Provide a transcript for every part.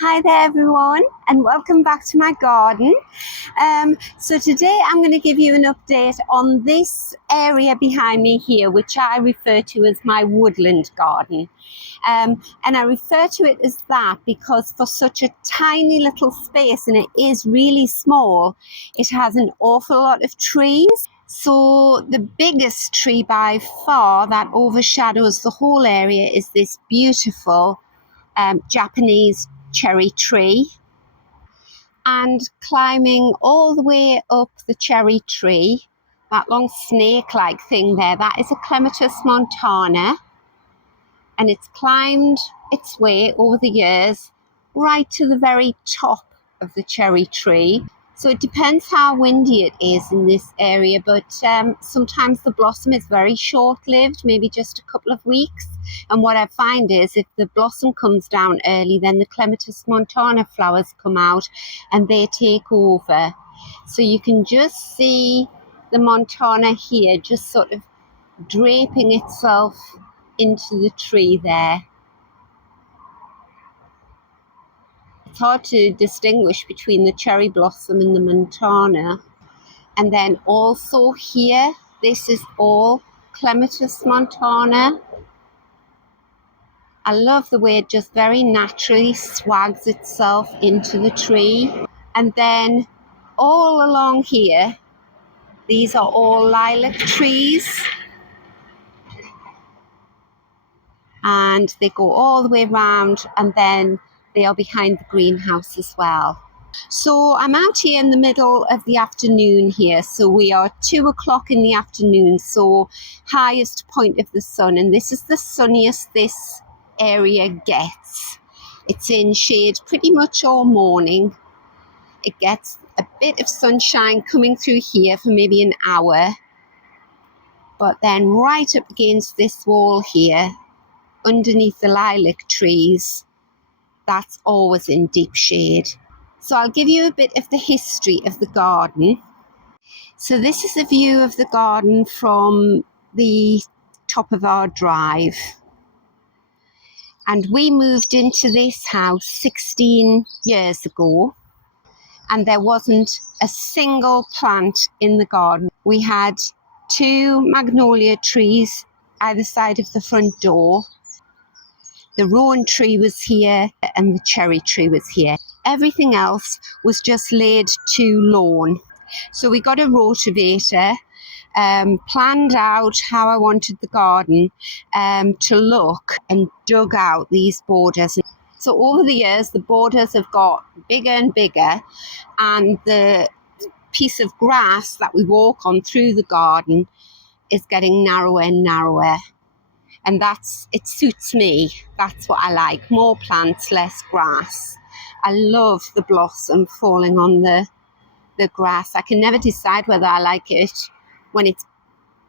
Hi there everyone, and welcome back to my garden. So today I'm going to give you an update on this area behind me here, which I refer to as my woodland garden. And I refer to it as that because for such a tiny little space, and it is really small, it has an awful lot of trees. So the biggest tree by far that overshadows the whole area is this beautiful Japanese cherry tree. And climbing all the way up the cherry tree, that long snake-like thing there, that is a Clematis montana, and it's climbed its way over the years right to the very top of the cherry tree. So it depends how windy it is in this area, but sometimes the blossom is very short-lived, maybe just a couple of weeks. And what I find is if the blossom comes down early, then the Clematis montana flowers come out and they take over. So you can just see the montana here just sort of draping itself into the tree there. It's hard to distinguish between the cherry blossom and the montana. And then also here, this is all Clematis montana. I love the way it just very naturally swags itself into the tree. And then all along here, these are all lilac trees. And they go all the way around, and then they are behind the greenhouse as well. So I'm out here in the middle of the afternoon here. So we are 2 o'clock in the afternoon, so highest point of the sun. And this is the sunniest this area gets. It's in shade pretty much all morning. It gets a bit of sunshine coming through here for maybe an hour. But then right up against this wall here, underneath the lilac trees, that's always in deep shade. So I'll give you a bit of the history of the garden. So this is a view of the garden from the top of our drive. And we moved into this house 16 years ago, and there wasn't a single plant in the garden. We had 2 magnolia trees either side of the front door. The rowan tree was here and the cherry tree was here. Everything else was just laid to lawn. So we got a rotavator, planned out how I wanted the garden to look, and dug out these borders. So over the years, the borders have got bigger and bigger, and the piece of grass that we walk on through the garden is getting narrower and narrower. And it suits me. That's what I like. More plants, less grass. I love the blossom falling on the grass. I can never decide whether I like it when it's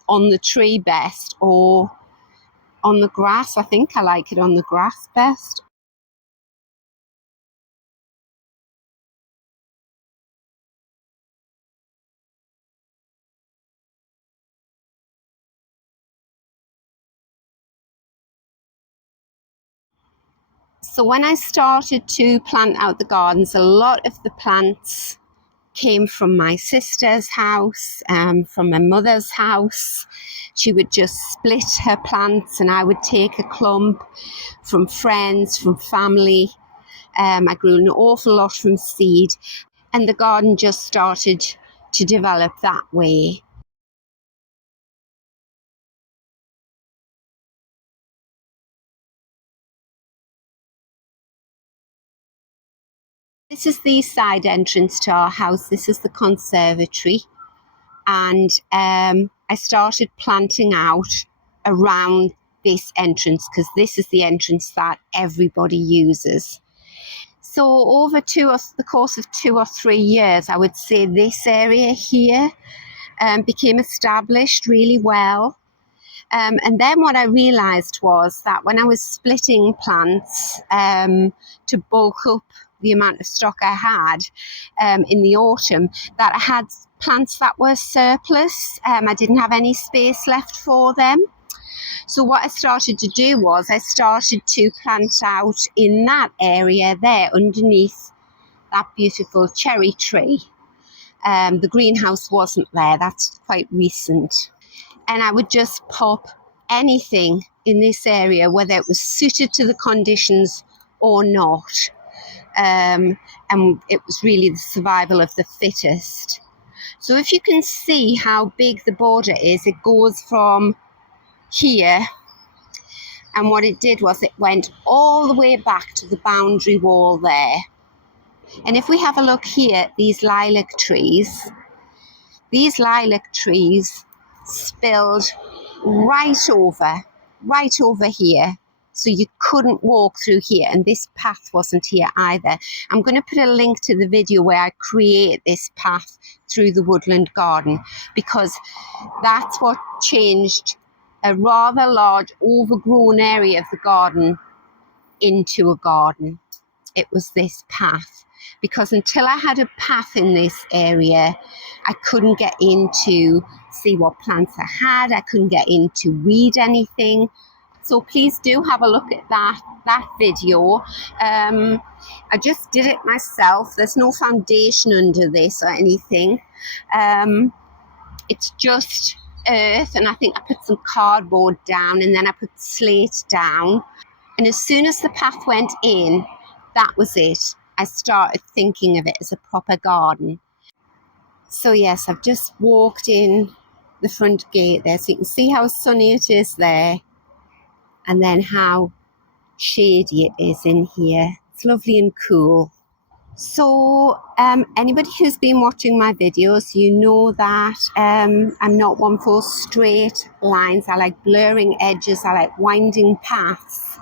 on the tree best or on the grass. I think I like it on the grass best. So when I started to plant out the gardens, a lot of the plants came from my sister's house, from my mother's house. She would just split her plants and I would take a clump from friends, from family. I grew an awful lot from seed, and the garden just started to develop that way. This is the side entrance to our house. This is the conservatory. And I started planting out around this entrance because this is the entrance that everybody uses. So over the course of 2 or 3 years, I would say this area here became established really well. And then what I realized was that when I was splitting plants to bulk up the amount of stock I had in the autumn, that I had plants that were surplus. I didn't have any space left for them. So what I started to do was I started to plant out in that area there underneath that beautiful cherry tree. The greenhouse wasn't there, that's quite recent. And I would just pop anything in this area, whether it was suited to the conditions or not. And it was really the survival of the fittest. So if you can see how big the border is, it goes from here, and what it did was it went all the way back to the boundary wall there. And if we have a look here, these lilac trees spilled right over here. So you couldn't walk through here, and this path wasn't here either. I'm going to put a link to the video where I create this path through the woodland garden, because that's what changed a rather large overgrown area of the garden into a garden. It was this path, because until I had a path in this area, I couldn't get in to see what plants I had. I couldn't get in to weed anything. So please do have a look at that video. I just did it myself. There's no foundation under this or anything. It's just earth, and I think I put some cardboard down, and then I put slate down. And as soon as the path went in, that was it. I started thinking of it as a proper garden. So yes, I've just walked in the front gate there, so you can see how sunny it is there, and then how shady it is in here. It's lovely and cool. So anybody who's been watching my videos, you know that I'm not one for straight lines. I like blurring edges. I like winding paths.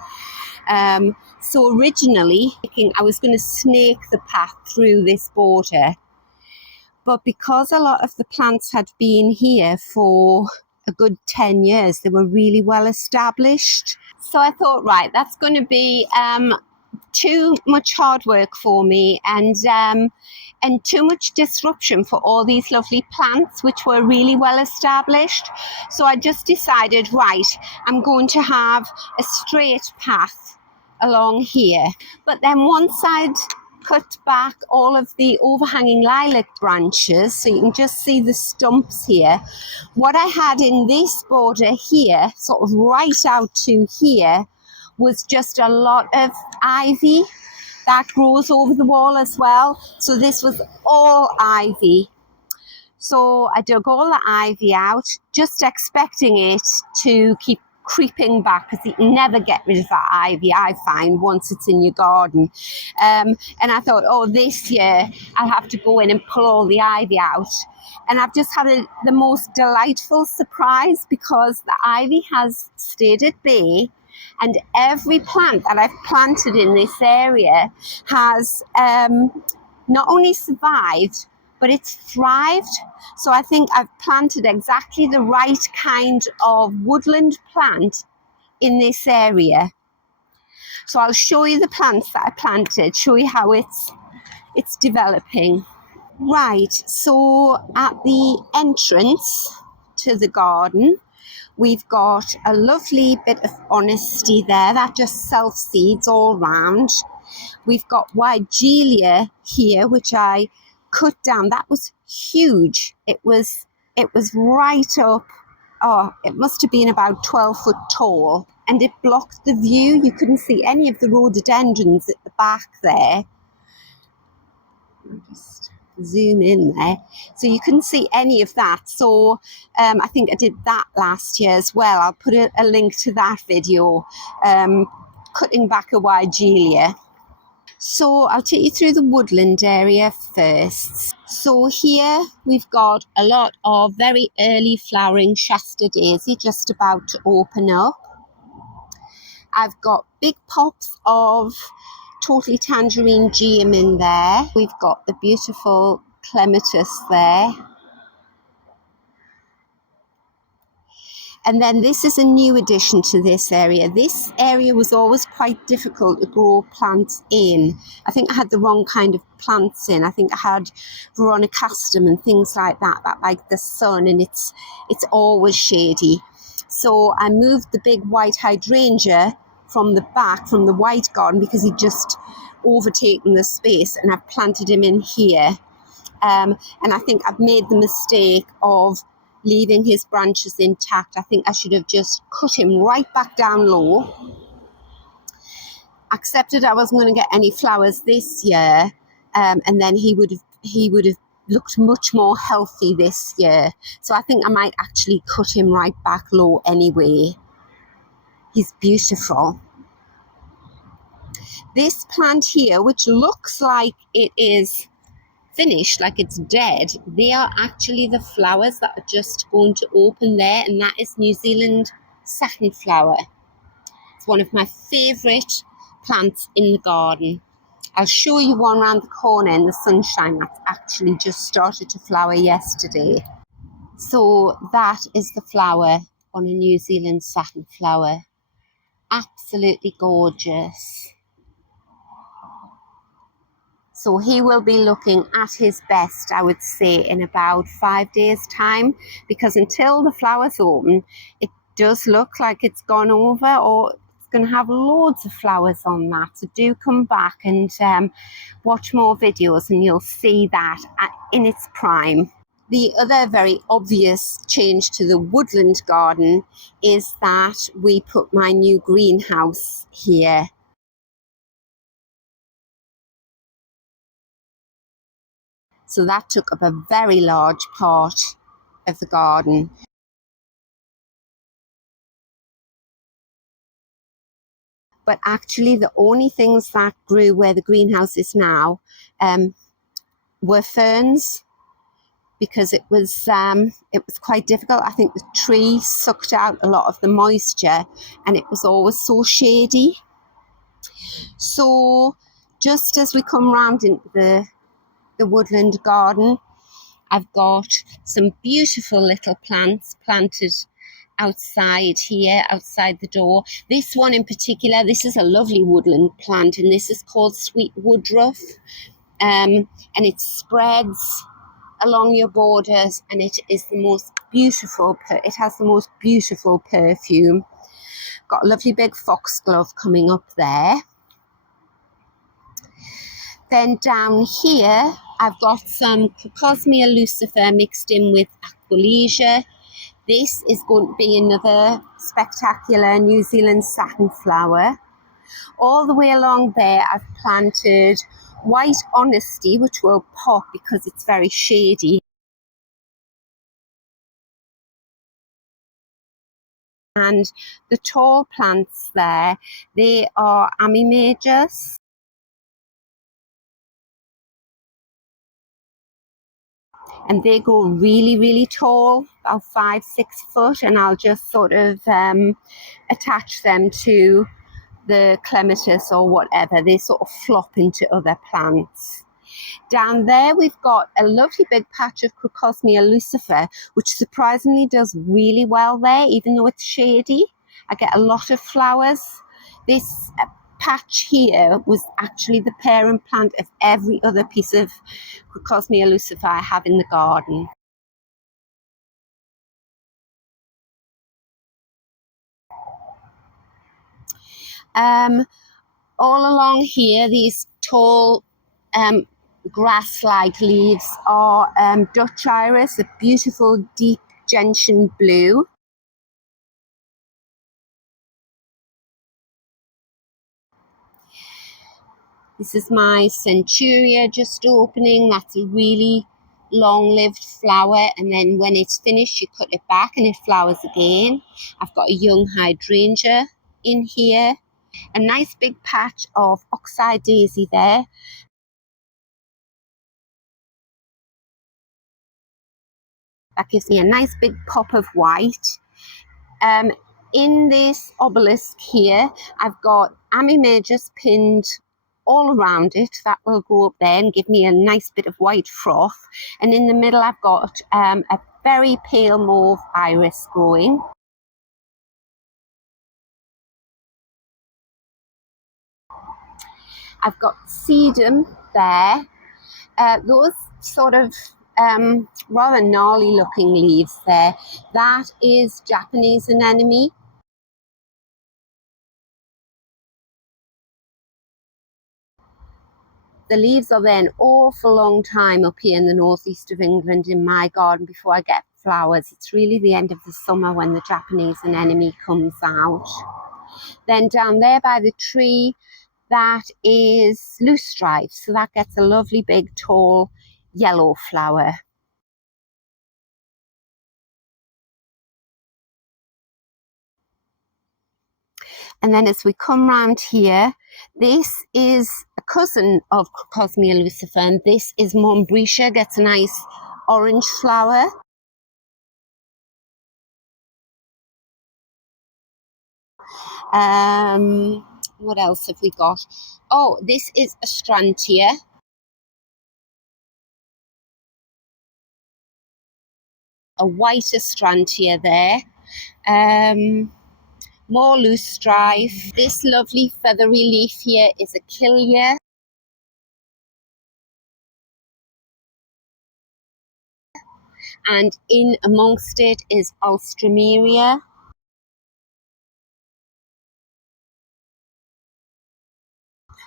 So originally, I was going to snake the path through this border. But because a lot of the plants had been here for a good 10 years, they were really well established. So I thought, right, that's going to be too much hard work for me, and too much disruption for all these lovely plants which were really well established. So I just decided, right, I'm going to have a straight path along here. But then once I'd cut back all of the overhanging lilac branches, so you can just see the stumps here, what I had in this border here, sort of right out to here, was just a lot of ivy that grows over the wall as well. So this was all ivy. So I dug all the ivy out, just expecting it to keep creeping back, because you can never get rid of that ivy, I find, once it's in your garden. And I thought, oh, this year I'll have to go in and pull all the ivy out. And I've just had the most delightful surprise, because the ivy has stayed at bay, and every plant that I've planted in this area has not only survived, but it's thrived. So I think I've planted exactly the right kind of woodland plant in this area. So I'll show you the plants that I planted, show you how it's developing. Right, so at the entrance to the garden, we've got a lovely bit of honesty there that just self-seeds all round. We've got Wigelia here, which I cut down. That was huge. It was right up, it must have been about 12 foot tall, and it blocked the view. You couldn't see any of the rhododendrons at the back there. I'll just zoom in there, so you couldn't see any of that. So I think I did that last year as well. I'll put a link to that video, cutting back a Wigelia. So I'll take you through the woodland area first. So here we've got a lot of very early flowering Shasta daisy just about to open up. I've got big pops of totally tangerine geum in there. We've got the beautiful clematis there. And then this is a new addition to this area. This area was always quite difficult to grow plants in. I think I had the wrong kind of plants in. I think I had veronicastum and things like that like the sun, and it's always shady. So I moved the big white hydrangea from the back, from the white garden, because he'd just overtaken the space, and I've planted him in here. And I think I've made the mistake of leaving his branches intact. I think I should have just cut him right back down low, accepted I wasn't going to get any flowers this year, and then he would have looked much more healthy this year. So I think I might actually cut him right back low anyway. He's beautiful. This plant here, which looks like it is finished, like it's dead, they are actually the flowers that are just going to open there, and that is New Zealand satinflower. It's one of my favourite plants in the garden. I'll show you one around the corner in the sunshine that's actually just started to flower yesterday. So that is the flower on a New Zealand satinflower. Absolutely gorgeous. So he will be looking at his best, I would say, in about 5 days' time, because until the flowers open, it does look like it's gone over, or it's going to have loads of flowers on that. So do come back and watch more videos, and you'll see that in its prime. The other very obvious change to the woodland garden is that we put my new greenhouse here. So that took up a very large part of the garden. But actually the only things that grew where the greenhouse is now were ferns, because it was quite difficult. I think the tree sucked out a lot of the moisture, and it was always so shady. So just as we come round into the woodland garden, I've got some beautiful little plants planted outside here, outside the door. This one in particular, this is a lovely woodland plant, and this is called sweet woodruff, and it spreads along your borders, and it is the most beautiful, it has the most beautiful perfume. Got a lovely big foxglove coming up there. Then down here, I've got some Crocosmia lucifer mixed in with Aqualesia. This is going to be another spectacular New Zealand satinflower. All the way along there, I've planted White Honesty, which will pop because it's very shady. And the tall plants there, they are Amimajus. And they go really, really tall, about 5-6 foot, and I'll just sort of attach them to the clematis or whatever. They sort of flop into other plants. Down there we've got a lovely big patch of Crocosmia lucifer, which surprisingly does really well there, even though it's shady. I get a lot of flowers. This patch here was actually the parent plant of every other piece of Crocosmia lucifer I have in the garden. All along here, these tall grass-like leaves are Dutch iris, a beautiful deep gentian blue. This is my centuria just opening. That's a really long-lived flower, and then when it's finished you cut it back and it flowers again. I've got a young hydrangea in here, a nice big patch of oxeye daisy there. That gives me a nice big pop of white. In this obelisk here, I've got Amimajus pinned all around it. That will go up there and give me a nice bit of white froth. And in the middle, I've got a very pale mauve iris growing. I've got sedum there. Those sort of rather gnarly looking leaves there. That is Japanese anemone. The leaves are there an awful long time up here in the northeast of England in my garden before I get flowers. It's really the end of the summer when the Japanese anemone comes out. Then down there by the tree, that is loosestrife. So that gets a lovely big tall yellow flower. And then as we come round here, this is a cousin of Cosmea lucifer, and this is Montbretia, gets a nice orange flower. What else have we got? Oh, this is Astrantia. A white Astrantia there. More loosestrife. This lovely feathery leaf here is Achillea. And in amongst it is Alstroemeria.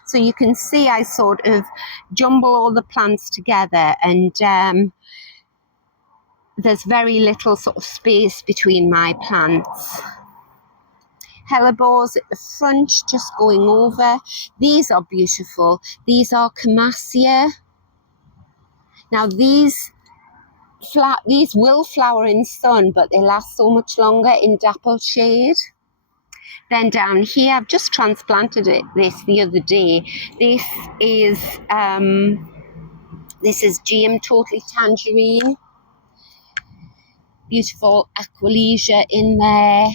So you can see I sort of jumble all the plants together, and there's very little sort of space between my plants. Hellebores at the front, just going over. These are beautiful. These are Camassia. Now these will flower in sun, but they last so much longer in dappled shade. Then down here, I've just transplanted this the other day. This is GM Totally Tangerine. Beautiful Aquilegia in there.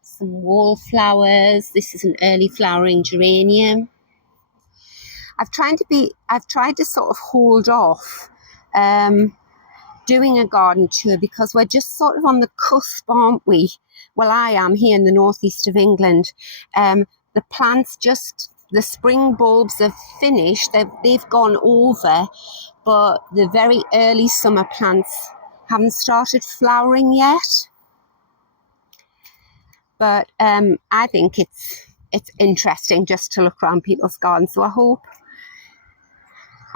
Some wallflowers. This is an early flowering geranium. I've tried to sort of hold off doing a garden tour because we're just sort of on the cusp, aren't we? Well, I am here in the northeast of England. The plants the spring bulbs have finished. They've gone over, but the very early summer plants haven't started flowering yet. But I think it's interesting just to look around people's gardens. So I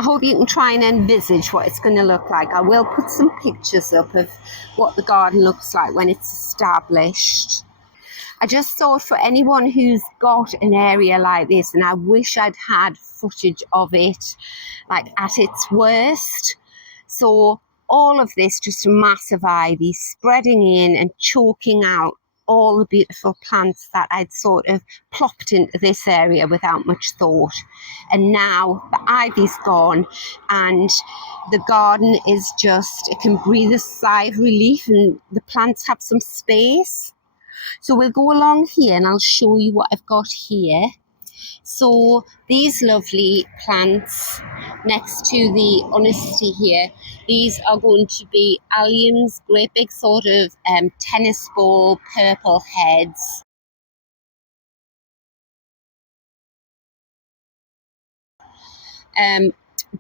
hope you can try and envisage what it's going to look like. I will put some pictures up of what the garden looks like when it's established. I just thought for anyone who's got an area like this, and I wish I'd had footage of it like at its worst. So all of this, just a massive ivy spreading in and choking out all the beautiful plants that I'd sort of plopped into this area without much thought. And now the ivy's gone and the garden is it can breathe a sigh of relief and the plants have some space. So we'll go along here and I'll show you what I've got here. So these lovely plants next to the honesty here, these are going to be alliums, great big sort of tennis ball purple heads.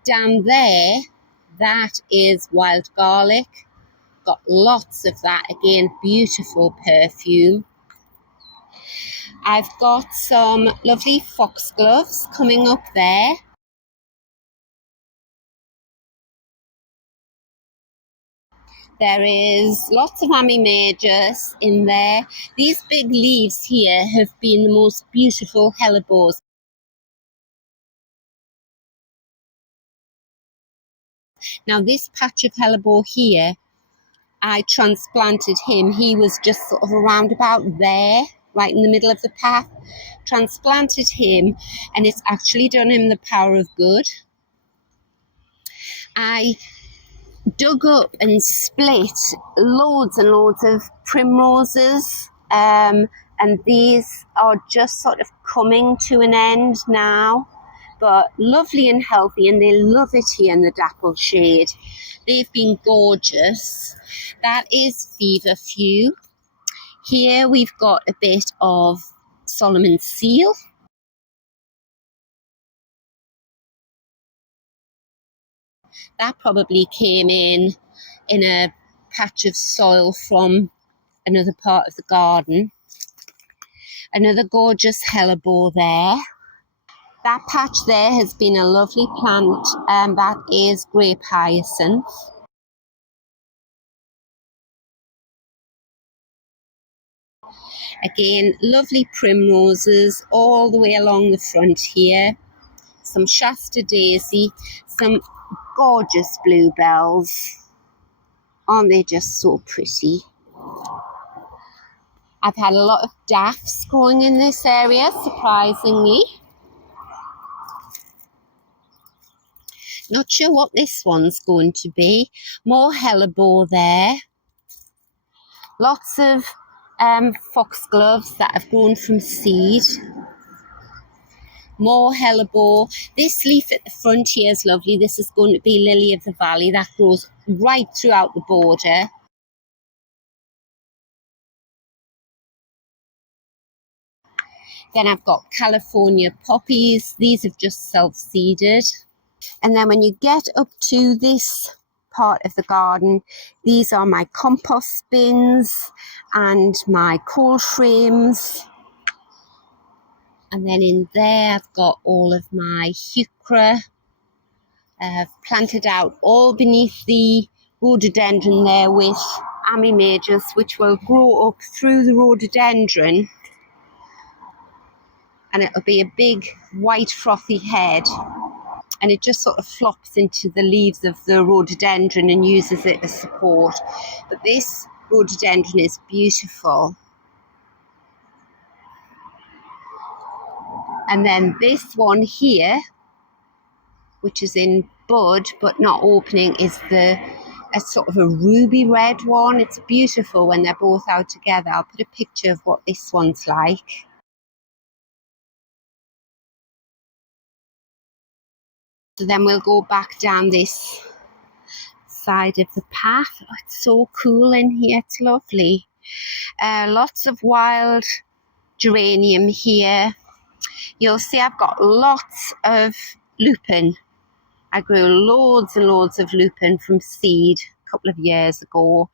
Down there, that is wild garlic. Got lots of that, again, beautiful perfume. I've got some lovely foxgloves coming up there. There is lots of Ami majors in there. These big leaves here have been the most beautiful hellebores. Now this patch of hellebore here, I transplanted him. He was just sort of around about there, right in the middle of the path. Transplanted him and it's actually done him the power of good. I dug up and split loads and loads of primroses, and these are just sort of coming to an end now, but lovely and healthy, and they love it here in the dappled shade. They've been gorgeous. That is feverfew. Here we've got a bit of Solomon's seal. That probably came in a patch of soil from another part of the garden. Another gorgeous hellebore there. That patch there has been a lovely plant, and that is grape hyacinth. Again, lovely primroses all the way along the front here. Some Shasta daisy, some gorgeous bluebells. Aren't they just so pretty? I've had a lot of daffs growing in this area, surprisingly. Not sure what this one's going to be. More hellebore there. Lots of foxgloves that have grown from seed. More hellebore. This leaf at the front here is lovely. This is going to be lily of the valley. That grows right throughout the border. Then I've got California poppies. These have just self-seeded. And then when you get up to this part of the garden, these are my compost bins and my coal frames. And then in there I've got all of my heuchera. I've planted out all beneath the rhododendron there with amimajus, which will grow up through the rhododendron, and it'll be a big white frothy head, and it just sort of flops into the leaves of the rhododendron and uses it as support. But this rhododendron is beautiful. And then this one here, which is in bud but not opening, is a sort of a ruby red one. It's beautiful when they're both out together. I'll put a picture of what this one's like. So then we'll go back down this side of the path. Oh, it's so cool in here. It's lovely. Lots of wild geranium here. You'll see I've got lots of lupin. I grew loads and loads of lupin from seed a couple of years ago.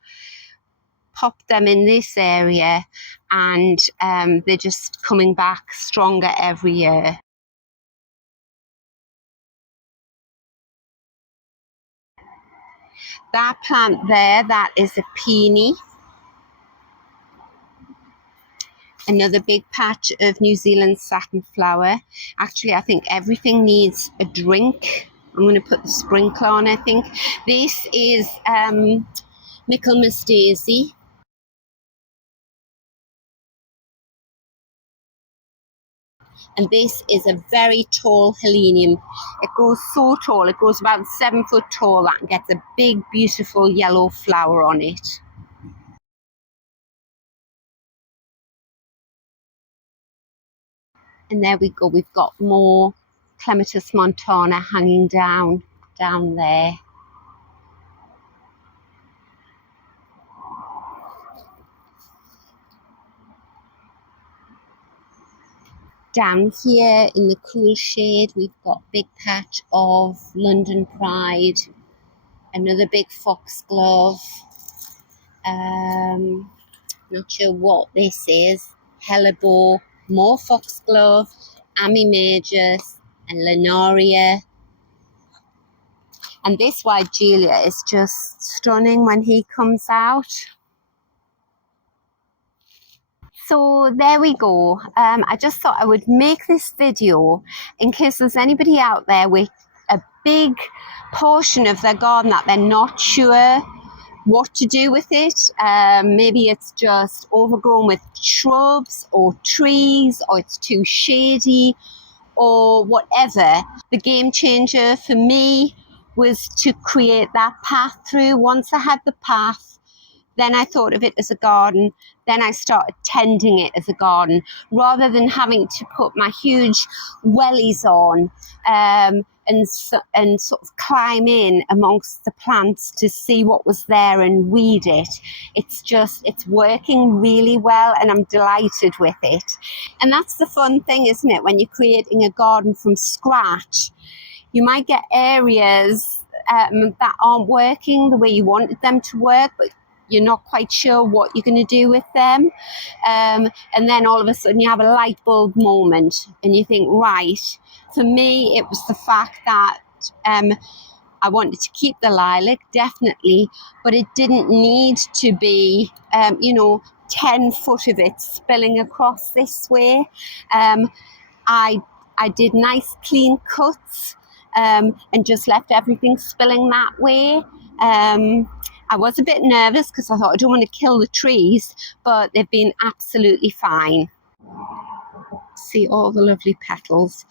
Popped them in this area, and they're just coming back stronger every year. That plant there, that is a peony. Another big patch of New Zealand satin flower. Actually, I think everything needs a drink. I'm going to put the sprinkler on, I think. This is Michaelmas daisy. And this is a very tall helenium. It grows so tall, it grows about 7 foot tall, and gets a big, beautiful yellow flower on it. And there we go, we've got more Clematis montana hanging down there. Down here in the cool shade, we've got a big patch of London Pride, another big foxglove. Not sure what this is. Hellebore, more foxglove, amimajus, and linaria. And this white Julia is just stunning when he comes out. So there we go. I just thought I would make this video in case there's anybody out there with a big portion of their garden that they're not sure what to do with it. Maybe it's just overgrown with shrubs or trees, or it's too shady, or whatever. The game changer for me was to create that path through. Once I had the path, then I thought of it as a garden. Then I started tending it as a garden, rather than having to put my huge wellies on and sort of climb in amongst the plants to see what was there and weed it. It's working really well, and I'm delighted with it. And that's the fun thing, isn't it? When you're creating a garden from scratch, you might get areas that aren't working the way you wanted them to work, but you're not quite sure what you're going to do with them. And then all of a sudden you have a light bulb moment and you think, right, for me, it was the fact that I wanted to keep the lilac, definitely, but it didn't need to be, 10 foot of it spilling across this way. I did nice clean cuts and just left everything spilling that way. I was a bit nervous because I thought I don't want to kill the trees, but they've been absolutely fine. See all the lovely petals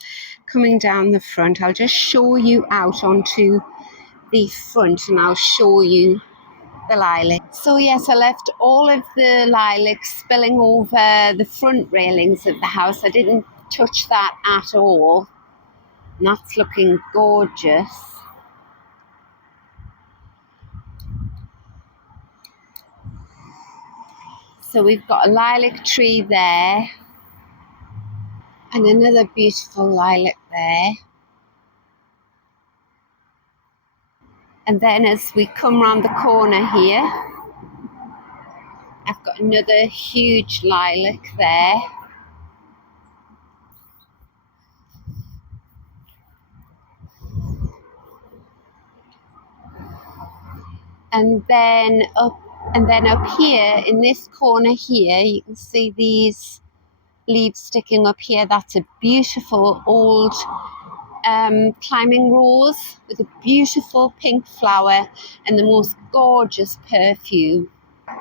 coming down the front. I'll just show you out onto the front and I'll show you the lilac. So yes, I left all of the lilacs spilling over the front railings of the house. I didn't touch that at all. And that's looking gorgeous. So we've got a lilac tree there and another beautiful lilac there. And then as we come round the corner here, I've got another huge lilac there. And then up here in this corner here, you can see these leaves sticking up here. That's a beautiful old climbing rose with a beautiful pink flower and the most gorgeous perfume.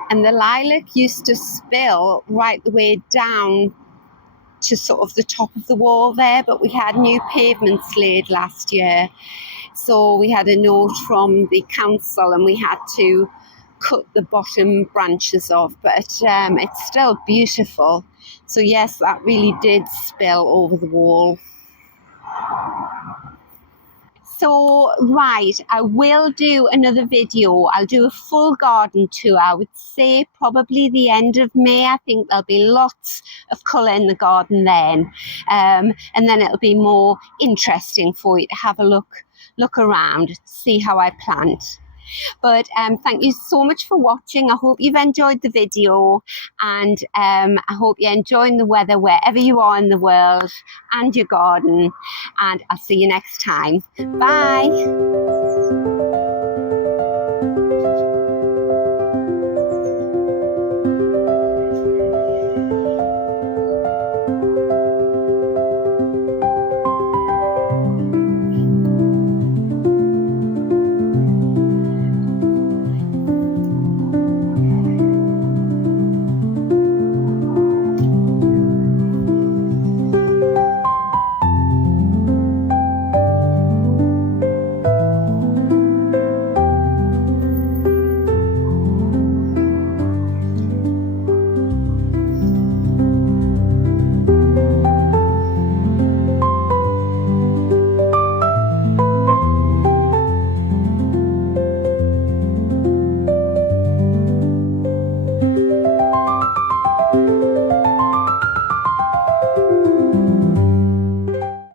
And the lilac used to spill right the way down to sort of the top of the wall there, but we had new pavements laid last year. So we had a note from the council and we had to cut the bottom branches off, but it's still beautiful. So yes, that really did spill over the wall. So right, I will do another video. I'll do a full garden tour. I would say probably the end of May. I think there'll be lots of colour in the garden then, and then it'll be more interesting for you to have a look around, see how I plant. But thank you so much for watching. I hope you've enjoyed the video, and I hope you're enjoying the weather wherever you are in the world and your garden. And I'll see you next time. Bye.